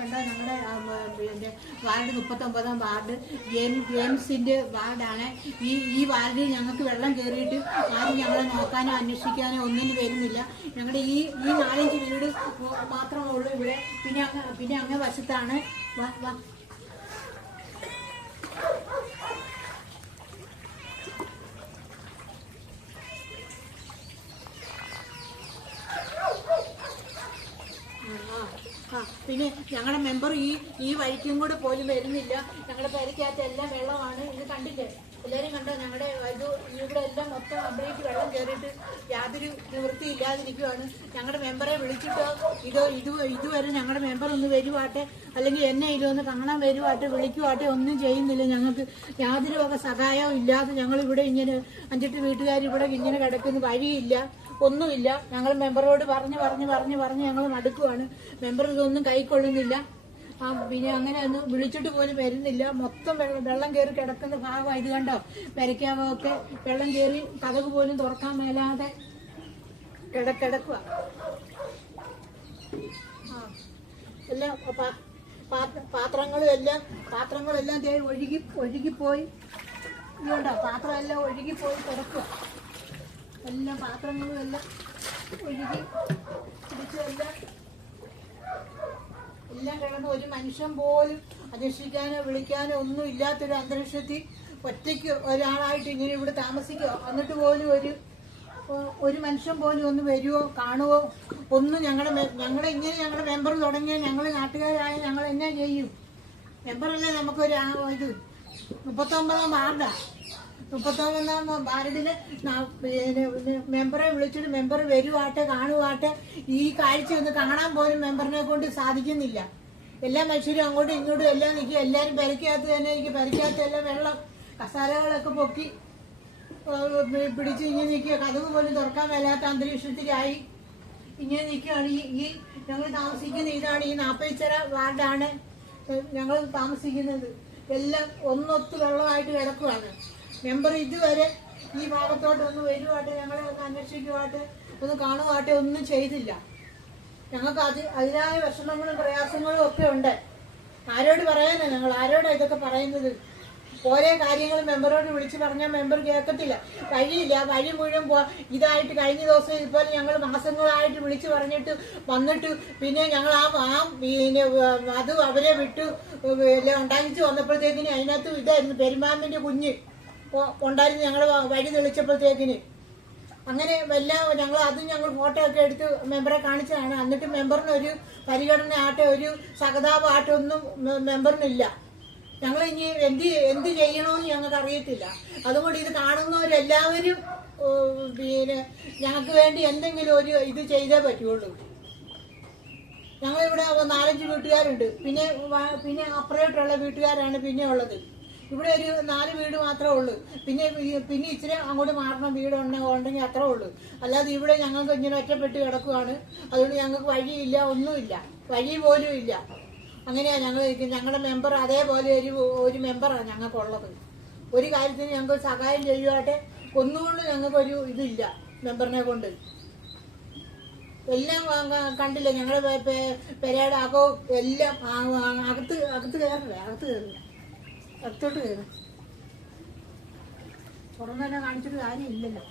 കണ്ട ഞങ്ങളുടെ പിന്നെ വാർഡ് 39-ാം വാർഡ് ജെയിംസിന്റെ വാർഡാണ്. ഈ വാർഡിൽ ഞങ്ങൾക്ക് വെള്ളം കയറിയിട്ട് ആരും ഞങ്ങളെ നോക്കാനോ അന്വേഷിക്കാനോ ഒന്നിനും വരുന്നില്ല. ഞങ്ങളുടെ ഈ 4-5 വീട് മാത്രമേ ഉള്ളൂ ഇവിടെ. പിന്നെ അങ്ങ് വശത്താണ് പിന്നെ ഞങ്ങളുടെ മെമ്പർ ഈ വഴിക്കും കൂടെ പോലും വരുന്നില്ല. ഞങ്ങളുടെ പെരക്കകത്ത് എല്ലാം വെള്ളമാണ്. ഇത് കണ്ടില്ലേ, എല്ലാവരും കണ്ടോ? ഞങ്ങളുടെ ഇവിടെ എല്ലാം മൊത്തം കംപ്ലീറ്റ് വെള്ളം കയറിയിട്ട് യാതൊരു നിവൃത്തിയില്ലാതിരിക്കുവാണ്. ഞങ്ങളുടെ മെമ്പറെ വിളിച്ചിട്ടോ ഇതുവരെ ഞങ്ങളുടെ മെമ്പർ ഒന്ന് വരുവാട്ടെ, അല്ലെങ്കിൽ എന്നെ ഇതൊന്ന് കാണാൻ വരുവാട്ടെ, വിളിക്കുവാട്ടെ, ഒന്നും ചെയ്യുന്നില്ല. ഞങ്ങൾക്ക് യാതൊരു വക സഹായവും ഇല്ലാതെ ഞങ്ങളിവിടെ ഇങ്ങനെ 5-8 വീട്ടുകാർ ഇവിടെ ഇങ്ങനെ കിടക്കുന്ന, വഴിയില്ല, ഒന്നുമില്ല. ഞങ്ങൾ മെമ്പറോട് പറഞ്ഞ് ഞങ്ങൾ മടുക്കുവാണ്. മെമ്പർ ഇതൊന്നും കൈക്കൊള്ളുന്നില്ല. പിന്നെ അങ്ങനെ ഒന്നും വിളിച്ചിട്ട് പോലും വരുന്നില്ല. മൊത്തം വെള്ളം കയറി കിടക്കുന്ന ഭാഗമാണ്. ഇത് കണ്ടോ, പെരയ്ക്കാവൊക്കെ വെള്ളം കയറി കതക് പോലും തുറക്കാൻ മേലാതെ കിടക്കുക. എല്ലാം പാത്രങ്ങളെല്ലാം ഒഴുകിപ്പോയി. ഇതുകൊണ്ടോ പാത്രമെല്ലാം ഒഴുകിപ്പോയി കിടക്കുക. എല്ലാം പാത്രങ്ങളും എല്ലാം ഒഴുകി പിടിച്ചെല്ലാം കിടന്ന് ഒരു മനുഷ്യൻ പോലും അന്വേഷിക്കാനോ വിളിക്കാനോ ഒന്നും ഇല്ലാത്തൊരു അന്തരീക്ഷത്തിൽ ഒറ്റയ്ക്ക് ഒരാളായിട്ട് ഇങ്ങനെ ഇവിടെ താമസിക്കുക. എന്നിട്ട് പോലും ഒരു മനുഷ്യൻ പോലും ഒന്ന് വരുവോ കാണുവോ ഒന്നും ഞങ്ങളുടെ മെമ്പർ തുടങ്ങിയ ഞങ്ങൾ നാട്ടുകാരായ ഞങ്ങൾ എന്നാ ചെയ്യും? മെമ്പറല്ലേ നമുക്കൊരു ഇത് 39-ാം വാർഡാ. 39-ാം വാർഡില് മെമ്പറെ വിളിച്ചിട്ട് മെമ്പർ വരുവാട്ടെ, കാണുവാട്ടെ, ഈ കാഴ്ച ഒന്ന് കാണാൻ പോലും മെമ്പറിനെ കൊണ്ട് സാധിക്കുന്നില്ല. എല്ലാ മനുഷ്യരും അങ്ങോട്ടും ഇങ്ങോട്ടും എല്ലാം നിൽക്കുക. എല്ലാവരും പെരക്കകത്ത് തന്നെ ഇരിക്കും. പെരക്കകത്ത് എല്ലാം വെള്ളം, കസാലകളൊക്കെ പൊക്കി പിടിച്ച് ഇങ്ങനെ നിൽക്കുക. കതക് പോലും തുറക്കാൻ മേലാത്ത അന്തരീക്ഷത്തിലായി ഇങ്ങനെ നിൽക്കുകയാണ്. ഈ ഞങ്ങൾ താമസിക്കുന്ന ഇതാണ്, ഈ 40 വാർഡാണ് ഞങ്ങൾ താമസിക്കുന്നത്. എല്ലാം ഒന്നൊത്ത് വെള്ളമായിട്ട് കിടക്കുവാണ്. മെമ്പർ ഇതുവരെ ഈ ഭാഗത്തോട്ട് ഒന്ന് വരുവാട്ടെ, ഞങ്ങളെ ഒന്ന് അന്വേഷിക്കുവാട്ടെ, ഒന്ന് കാണുവാട്ടെ, ഒന്നും ചെയ്തില്ല. ഞങ്ങൾക്ക് അതിനായ വിഷമങ്ങളും പ്രയാസങ്ങളും ഒക്കെ ഉണ്ട്. ആരോട് പറയാനാ? ഞങ്ങൾ ആരോടാ ഇതൊക്കെ പറയുന്നത്? ഓരോ കാര്യങ്ങൾ മെമ്പറോട് വിളിച്ച് പറഞ്ഞാൽ മെമ്പർ കേൾക്കത്തില്ല. വഴിയില്ല, വഴി മുഴുവൻ ഇതായിട്ട് കഴിഞ്ഞ ദിവസം ഇതുപോലെ ഞങ്ങൾ മാസങ്ങളായിട്ട് വിളിച്ച് പറഞ്ഞിട്ട് വന്നിട്ട് പിന്നെ ഞങ്ങൾ പിന്നെ അത് അവരെ വിട്ടു ഉണ്ടാക്കിച്ച് വന്നപ്പോഴത്തേക്കിന് അതിനകത്ത് ഇതായിരുന്നു പെരുമാമ്പിന്റെ കുഞ്ഞ് ഉണ്ടായിരുന്നു. ഞങ്ങൾ വഴി തെളിച്ചപ്പോഴത്തേക്കിന് അങ്ങനെ ഞങ്ങൾ ഫോട്ടോ ഒക്കെ എടുത്ത് മെമ്പറെ കാണിച്ചതാണ്. എന്നിട്ട് മെമ്പറിന് ഒരു പരിഗണന ആട്ടെ, ഒരു സഹതാപമാട്ടെ ഒന്നും മെമ്പറിനില്ല. ഞങ്ങൾ ഇനി എന്ത് ചെയ്യണമെന്ന് ഞങ്ങൾക്ക് അറിയത്തില്ല. അതുകൊണ്ട് ഇത് കാണുന്നവരെല്ലാവരും പിന്നെ ഞങ്ങൾക്ക് വേണ്ടി എന്തെങ്കിലും ഒരു ഇത് ചെയ്തേ പറ്റുള്ളൂ. ഞങ്ങളിവിടെ 4-5 വീട്ടുകാരുണ്ട്. പിന്നെ അപ്പുറത്തോട്ടുള്ള വീട്ടുകാരാണ് പിന്നെ ഉള്ളത്. ഇവിടെ ഒരു 4 വീട് മാത്രമേ ഉള്ളൂ. പിന്നെ ഇച്ചിരി അങ്ങോട്ട് മാറണം വീടുണ്ടെങ്കിൽ അത്രേ ഉള്ളൂ. അല്ലാതെ ഇവിടെ ഞങ്ങൾക്ക് ഇങ്ങനെ ഒറ്റപ്പെട്ട് കിടക്കുകയാണ്. അതുകൊണ്ട് ഞങ്ങൾക്ക് വഴിയില്ല, ഒന്നുമില്ല, വഴി പോലും ഇല്ല. അങ്ങനെയാ ഞങ്ങളുടെ മെമ്പർ അതേപോലെ ഒരു മെമ്പറാണ് ഞങ്ങൾക്കുള്ളത്. ഒരു കാര്യത്തിന് ഞങ്ങൾക്ക് സഹായം ചെയ്യുവാട്ടെ ഒന്നുകൊണ്ട് ഞങ്ങൾക്കൊരു ഇതില്ല മെമ്പറിനെ കൊണ്ട്. എല്ലാം കണ്ടില്ല, ഞങ്ങളുടെ പെരയുടെ അകവും എല്ലാം അകത്തോട്ട് കയറും. തുറന്നു തന്നെ കാണിച്ചിട്ട് കാര്യമില്ലല്ലോ.